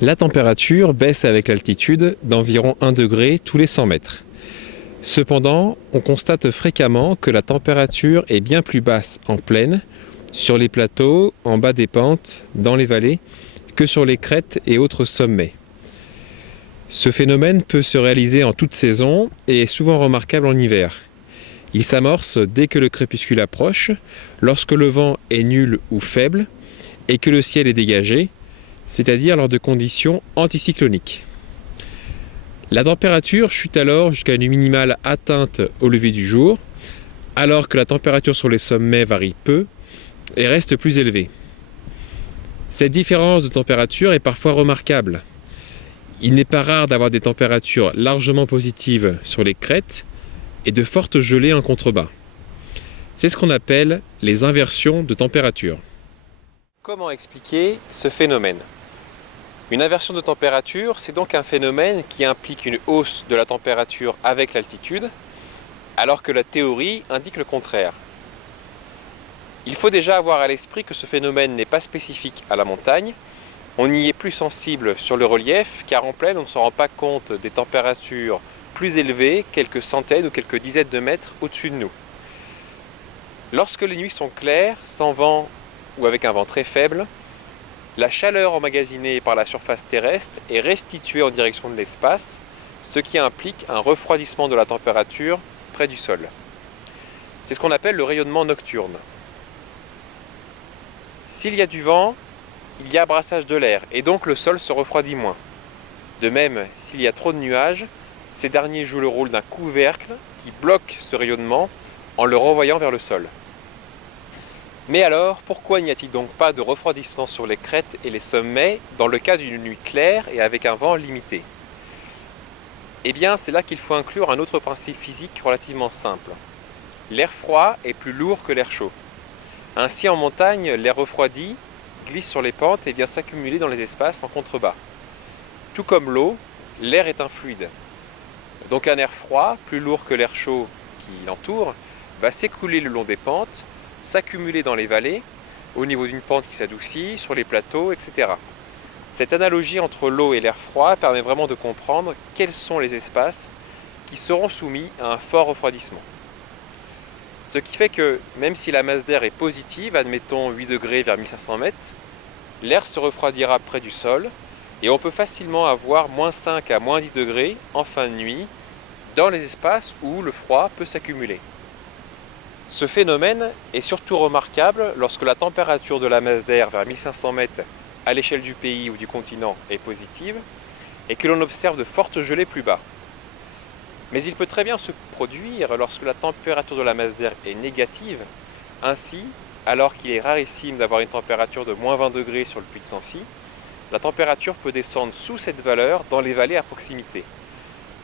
La température baisse avec l'altitude d'environ 1 degré tous les 100 mètres. Cependant, on constate fréquemment que la température est bien plus basse en plaine, sur les plateaux, en bas des pentes, dans les vallées, que sur les crêtes et autres sommets. Ce phénomène peut se réaliser en toute saison et est souvent remarquable en hiver. Il s'amorce dès que le crépuscule approche, lorsque le vent est nul ou faible et que le ciel est dégagé, c'est-à-dire lors de conditions anticycloniques. La température chute alors jusqu'à une minimale atteinte au lever du jour, alors que la température sur les sommets varie peu et reste plus élevée. Cette différence de température est parfois remarquable. Il n'est pas rare d'avoir des températures largement positives sur les crêtes et de fortes gelées en contrebas. C'est ce qu'on appelle les inversions de température. Comment expliquer ce phénomène ? Une inversion de température, c'est donc un phénomène qui implique une hausse de la température avec l'altitude, alors que la théorie indique le contraire. Il faut déjà avoir à l'esprit que ce phénomène n'est pas spécifique à la montagne. On y est plus sensible sur le relief, car en plaine, on ne se rend pas compte des températures plus élevées, quelques centaines ou quelques dizaines de mètres au-dessus de nous. Lorsque les nuits sont claires, sans vent ou avec un vent très faible, la chaleur emmagasinée par la surface terrestre est restituée en direction de l'espace, ce qui implique un refroidissement de la température près du sol. C'est ce qu'on appelle le rayonnement nocturne. S'il y a du vent, il y a brassage de l'air et donc le sol se refroidit moins. De même, s'il y a trop de nuages, ces derniers jouent le rôle d'un couvercle qui bloque ce rayonnement en le renvoyant vers le sol. Mais alors, pourquoi n'y a-t-il donc pas de refroidissement sur les crêtes et les sommets dans le cas d'une nuit claire et avec un vent limité? Eh bien, c'est là qu'il faut inclure un autre principe physique relativement simple. L'air froid est plus lourd que l'air chaud. Ainsi, en montagne, l'air refroidi glisse sur les pentes et vient s'accumuler dans les espaces en contrebas. Tout comme l'eau, l'air est un fluide. Donc un air froid, plus lourd que l'air chaud qui l'entoure, va s'écouler le long des pentes, s'accumuler dans les vallées, au niveau d'une pente qui s'adoucit, sur les plateaux, etc. Cette analogie entre l'eau et l'air froid permet vraiment de comprendre quels sont les espaces qui seront soumis à un fort refroidissement. Ce qui fait que, même si la masse d'air est positive, admettons 8 degrés vers 1500 mètres, l'air se refroidira près du sol et on peut facilement avoir moins 5 à moins 10 degrés en fin de nuit dans les espaces où le froid peut s'accumuler. Ce phénomène est surtout remarquable lorsque la température de la masse d'air vers 1500 mètres à l'échelle du pays ou du continent est positive et que l'on observe de fortes gelées plus bas. Mais il peut très bien se produire lorsque la température de la masse d'air est négative. Ainsi, alors qu'il est rarissime d'avoir une température de moins 20 degrés sur le puy de Sancy, la température peut descendre sous cette valeur dans les vallées à proximité.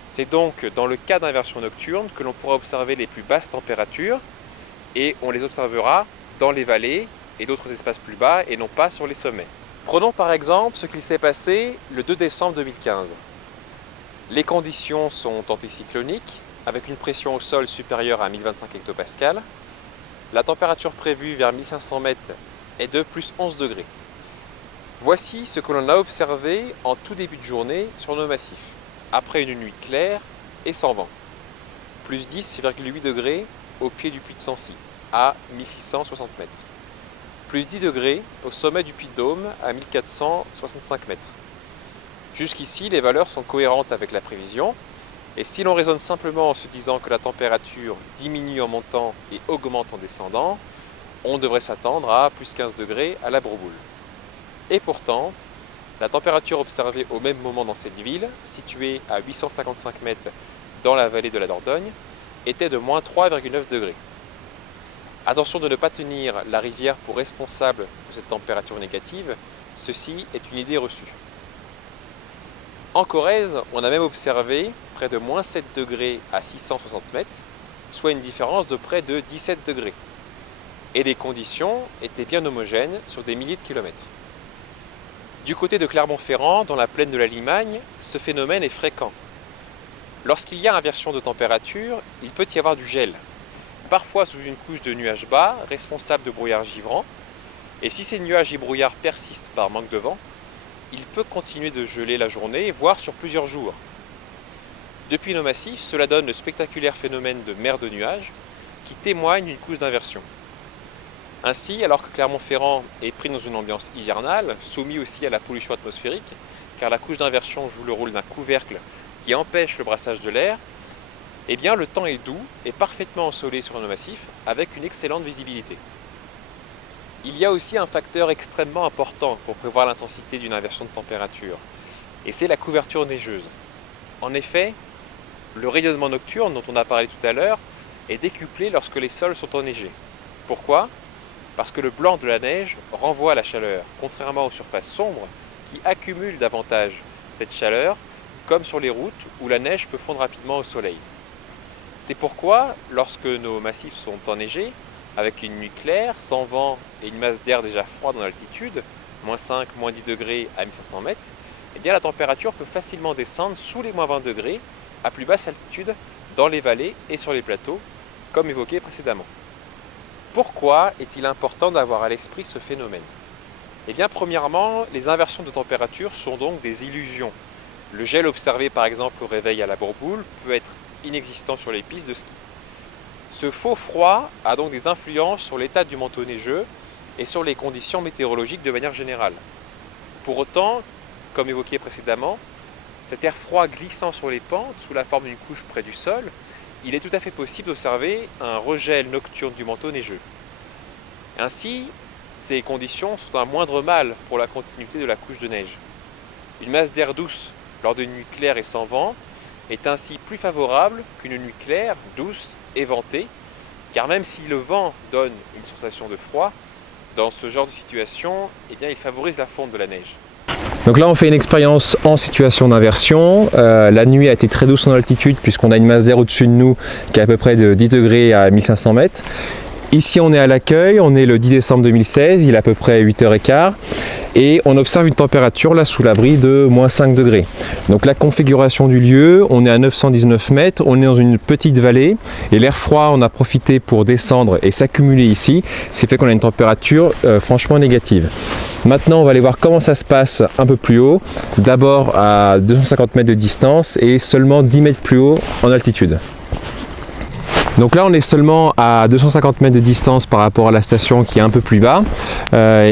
C'est donc dans le cas d'inversion nocturne que l'on pourra observer les plus basses températures et on les observera dans les vallées et d'autres espaces plus bas et non pas sur les sommets. Prenons par exemple ce qu'il s'est passé le 2 décembre 2015. Les conditions sont anticycloniques, avec une pression au sol supérieure à 1025 hectopascales. La température prévue vers 1500 mètres est de plus 11 degrés. Voici ce que l'on a observé en tout début de journée sur nos massifs, après une nuit claire et sans vent. Plus 10,8 degrés au pied du puy de Sancy, à 1660 mètres. Plus 10 degrés au sommet du Puy-de-Dôme, à 1465 mètres. Jusqu'ici, les valeurs sont cohérentes avec la prévision, et si l'on raisonne simplement en se disant que la température diminue en montant et augmente en descendant, on devrait s'attendre à plus 15 degrés à la Broboule. Et pourtant, la température observée au même moment dans cette ville, située à 855 mètres dans la vallée de la Dordogne, était de moins 3,9 degrés. Attention de ne pas tenir la rivière pour responsable de cette température négative, ceci est une idée reçue. En Corrèze, on a même observé près de moins 7 degrés à 660 mètres, soit une différence de près de 17 degrés. Et les conditions étaient bien homogènes sur des milliers de kilomètres. Du côté de Clermont-Ferrand, dans la plaine de la Limagne, ce phénomène est fréquent. Lorsqu'il y a inversion de température, il peut y avoir du gel, parfois sous une couche de nuages bas, responsable de brouillard givrant, et si ces nuages et brouillards persistent par manque de vent, il peut continuer de geler la journée, voire sur plusieurs jours. Depuis nos massifs, cela donne le spectaculaire phénomène de mer de nuages qui témoigne d'une couche d'inversion. Ainsi, alors que Clermont-Ferrand est pris dans une ambiance hivernale, soumis aussi à la pollution atmosphérique, car la couche d'inversion joue le rôle d'un couvercle qui empêche le brassage de l'air, eh bien le temps est doux et parfaitement ensoleillé sur nos massifs avec une excellente visibilité. Il y a aussi un facteur extrêmement important pour prévoir l'intensité d'une inversion de température, et c'est la couverture neigeuse. En effet, le rayonnement nocturne dont on a parlé tout à l'heure est décuplé lorsque les sols sont enneigés. Pourquoi ? Parce que le blanc de la neige renvoie à la chaleur, contrairement aux surfaces sombres qui accumulent davantage cette chaleur, comme sur les routes où la neige peut fondre rapidement au soleil. C'est pourquoi, lorsque nos massifs sont enneigés, avec une nuit claire, sans vent et une masse d'air déjà froide en altitude, moins 5, moins 10 degrés à 1500 mètres, eh bien la température peut facilement descendre sous les moins 20 degrés à plus basse altitude dans les vallées et sur les plateaux, comme évoqué précédemment. Pourquoi est-il important d'avoir à l'esprit ce phénomène ? Eh bien, premièrement, les inversions de température sont donc des illusions. Le gel observé par exemple au réveil à la Bourboule peut être inexistant sur les pistes de ski. Ce faux froid a donc des influences sur l'état du manteau neigeux et sur les conditions météorologiques de manière générale. Pour autant, comme évoqué précédemment, cet air froid glissant sur les pentes sous la forme d'une couche près du sol, il est tout à fait possible d'observer un regel nocturne du manteau neigeux. Ainsi, ces conditions sont un moindre mal pour la continuité de la couche de neige. Une masse d'air douce lors d'une nuit claire et sans vent est ainsi plus favorable qu'une nuit claire, douce et ventée, car même si le vent donne une sensation de froid, dans ce genre de situation, eh bien, il favorise la fonte de la neige. Donc là on fait une expérience en situation d'inversion. La nuit a été très douce en altitude puisqu'on a une masse d'air au-dessus de nous qui est à peu près de 10 degrés à 1500 mètres. Ici on est à l'accueil, on est le 10 décembre 2016, il est à peu près 8h15 et on observe une température là sous l'abri de moins 5 degrés. Donc la configuration du lieu, on est à 919 mètres, on est dans une petite vallée et l'air froid on a profité pour descendre et s'accumuler ici, c'est fait qu'on a une température franchement négative. Maintenant on va aller voir comment ça se passe un peu plus haut, d'abord à 250 mètres de distance et seulement 10 mètres plus haut en altitude. Donc là on est seulement à 250 mètres de distance par rapport à la station qui est un peu plus bas.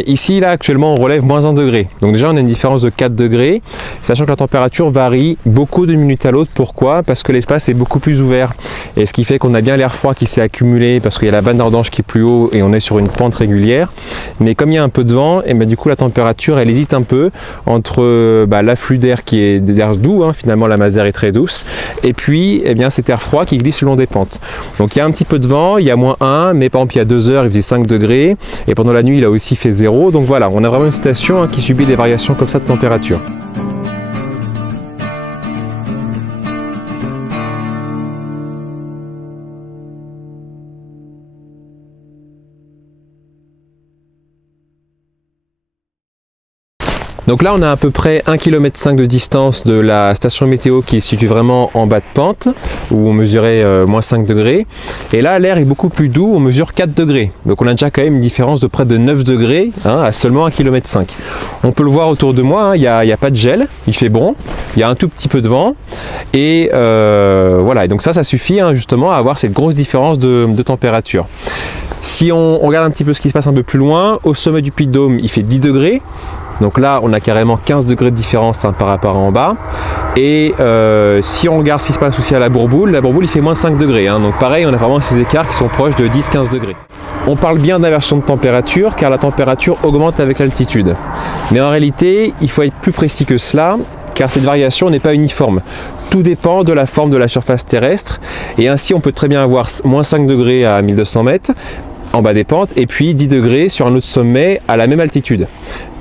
Ici là actuellement on relève moins 1 degré. Donc déjà on a une différence de 4 degrés, sachant que la température varie beaucoup d'une minute à l'autre. Pourquoi ? Parce que l'espace est beaucoup plus ouvert. Et ce qui fait qu'on a bien l'air froid qui s'est accumulé parce qu'il y a la bande d'Ardange qui est plus haut et on est sur une pente régulière. Mais comme il y a un peu de vent, et du coup la température elle hésite un peu entre l'afflux d'air qui est d'air doux, finalement la masse d'air est très douce, et puis cet air froid qui glisse le long des pentes. Donc il y a un petit peu de vent, il y a moins 1, mais par exemple il y a 2 heures il faisait 5 degrés et pendant la nuit il a aussi fait 0. Donc voilà, on a vraiment une station qui subit des variations comme ça de température. Donc là on a à peu près 1,5 km de distance de la station météo qui est située vraiment en bas de pente, où on mesurait moins 5 degrés. Et là l'air est beaucoup plus doux, on mesure 4 degrés. Donc on a déjà quand même une différence de près de 9 degrés à seulement 1,5 km. On peut le voir autour de moi, il n'y a pas de gel, il fait bon, il y a un tout petit peu de vent. Et voilà, et donc ça suffit justement à avoir cette grosse différence de température. Si on regarde un petit peu ce qui se passe un peu plus loin, au sommet du Puy de Dôme il fait 10 degrés. Donc là, on a carrément 15 degrés de différence par rapport à en bas. Et si on regarde ce qui se passe aussi à la Bourboule il fait moins 5 degrés. Donc pareil, on a vraiment ces écarts qui sont proches de 10-15 degrés. On parle bien d'inversion de température car la température augmente avec l'altitude. Mais en réalité, il faut être plus précis que cela car cette variation n'est pas uniforme. Tout dépend de la forme de la surface terrestre. Et ainsi, on peut très bien avoir moins 5 degrés à 1200 mètres en bas des pentes et puis 10 degrés sur un autre sommet à la même altitude,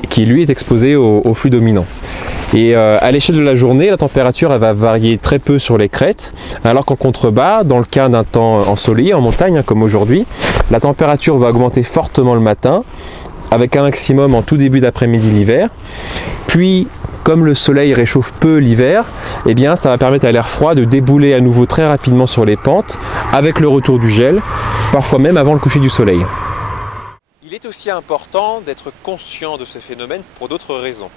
qui lui est exposé au flux dominant. Et à l'échelle de la journée, la température elle va varier très peu sur les crêtes, alors qu'en contrebas, dans le cas d'un temps ensoleillé en montagne comme aujourd'hui, la température va augmenter fortement le matin, avec un maximum en tout début d'après-midi l'hiver. Puis, comme le soleil réchauffe peu l'hiver, ça va permettre à l'air froid de débouler à nouveau très rapidement sur les pentes, avec le retour du gel, parfois même avant le coucher du soleil. Il est aussi important d'être conscient de ce phénomène pour d'autres raisons.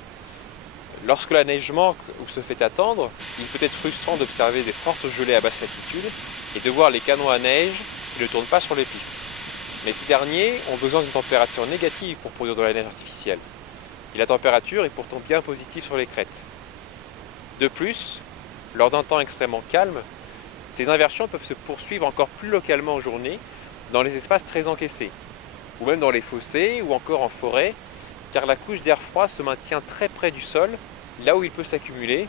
Lorsque la neige manque ou se fait attendre, il peut être frustrant d'observer des fortes gelées à basse latitude et de voir les canons à neige qui ne tournent pas sur les pistes. Mais ces derniers ont besoin d'une température négative pour produire de la neige artificielle. Et la température est pourtant bien positive sur les crêtes. De plus, lors d'un temps extrêmement calme, ces inversions peuvent se poursuivre encore plus localement en journée dans les espaces très encaissés, ou même dans les fossés ou encore en forêt, car la couche d'air froid se maintient très près du sol, là où il peut s'accumuler,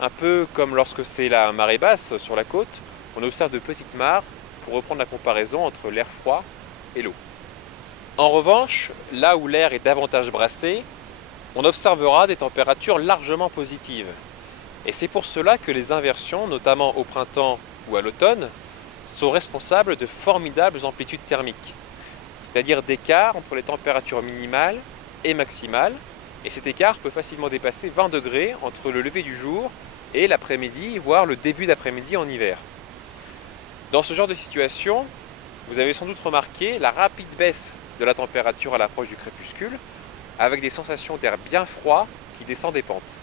un peu comme lorsque c'est la marée basse sur la côte, on observe de petites mares pour reprendre la comparaison entre l'air froid et l'eau. En revanche, là où l'air est davantage brassé, on observera des températures largement positives. Et c'est pour cela que les inversions, notamment au printemps ou à l'automne, sont responsables de formidables amplitudes thermiques, c'est-à-dire d'écarts entre les températures minimales et maximales, et cet écart peut facilement dépasser 20 degrés entre le lever du jour et l'après-midi, voire le début d'après-midi en hiver. Dans ce genre de situation, vous avez sans doute remarqué la rapide baisse de la température à l'approche du crépuscule, avec des sensations d'air bien froid qui descendent des pentes.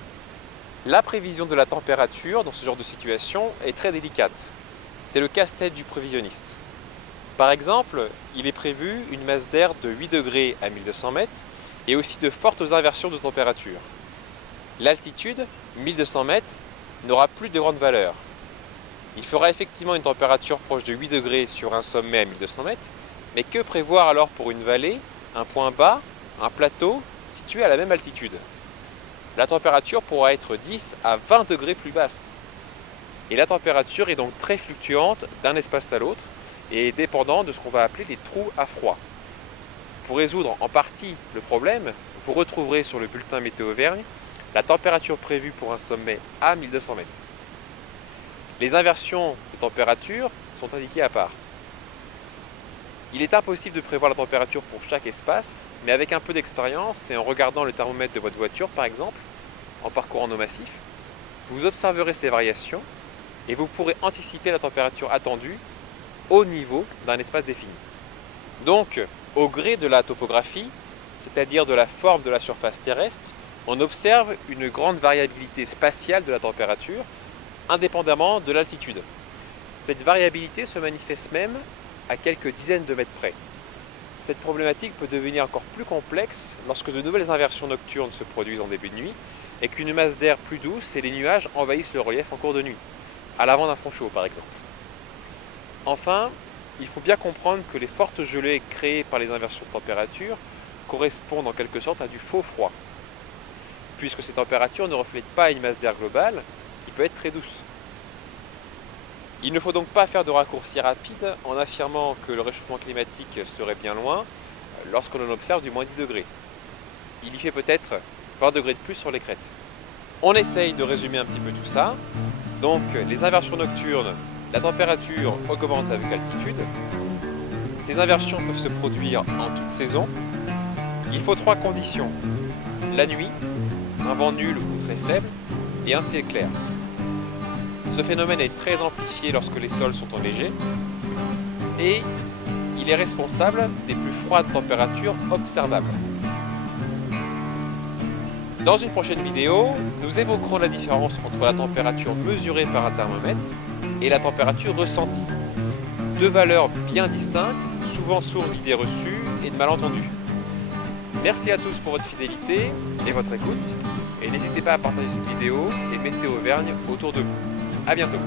La prévision de la température dans ce genre de situation est très délicate. C'est le casse-tête du prévisionniste. Par exemple, il est prévu une masse d'air de 8 degrés à 1200 mètres et aussi de fortes inversions de température. L'altitude, 1200 mètres, n'aura plus de grande valeur. Il fera effectivement une température proche de 8 degrés sur un sommet à 1200 mètres, mais que prévoir alors pour une vallée, un point bas, un plateau situé à la même altitude? La température pourra être 10 à 20 degrés plus basse. Et la température est donc très fluctuante d'un espace à l'autre et est dépendant de ce qu'on va appeler les trous à froid. Pour résoudre en partie le problème, vous retrouverez sur le bulletin Météo Auvergne la température prévue pour un sommet à 1200 mètres. Les inversions de température sont indiquées à part. Il est impossible de prévoir la température pour chaque espace, mais avec un peu d'expérience et en regardant le thermomètre de votre voiture par exemple, en parcourant nos massifs, vous observerez ces variations et vous pourrez anticiper la température attendue au niveau d'un espace défini. Donc, au gré de la topographie, c'est-à-dire de la forme de la surface terrestre, on observe une grande variabilité spatiale de la température, indépendamment de l'altitude. Cette variabilité se manifeste même à quelques dizaines de mètres près. Cette problématique peut devenir encore plus complexe lorsque de nouvelles inversions nocturnes se produisent en début de nuit et qu'une masse d'air plus douce et les nuages envahissent le relief en cours de nuit, à l'avant d'un front chaud par exemple. Enfin, il faut bien comprendre que les fortes gelées créées par les inversions de température correspondent en quelque sorte à du faux froid, puisque ces températures ne reflètent pas une masse d'air globale qui peut être très douce. Il ne faut donc pas faire de raccourcis rapides en affirmant que le réchauffement climatique serait bien loin lorsqu'on en observe du moins 10 degrés. Il y fait peut-être 20 degrés de plus sur les crêtes. On essaye de résumer un petit peu tout ça. Donc les inversions nocturnes, la température augmente avec l'altitude. Ces inversions peuvent se produire en toute saison. Il faut 3 conditions. La nuit, un vent nul ou très faible et un ciel clair. Ce phénomène est très amplifié lorsque les sols sont enneigés et il est responsable des plus froides températures observables. Dans une prochaine vidéo, nous évoquerons la différence entre la température mesurée par un thermomètre et la température ressentie. Deux valeurs bien distinctes, souvent source d'idées reçues et de malentendus. Merci à tous pour votre fidélité et votre écoute et n'hésitez pas à partager cette vidéo et Météo Auvergne autour de vous. À bientôt.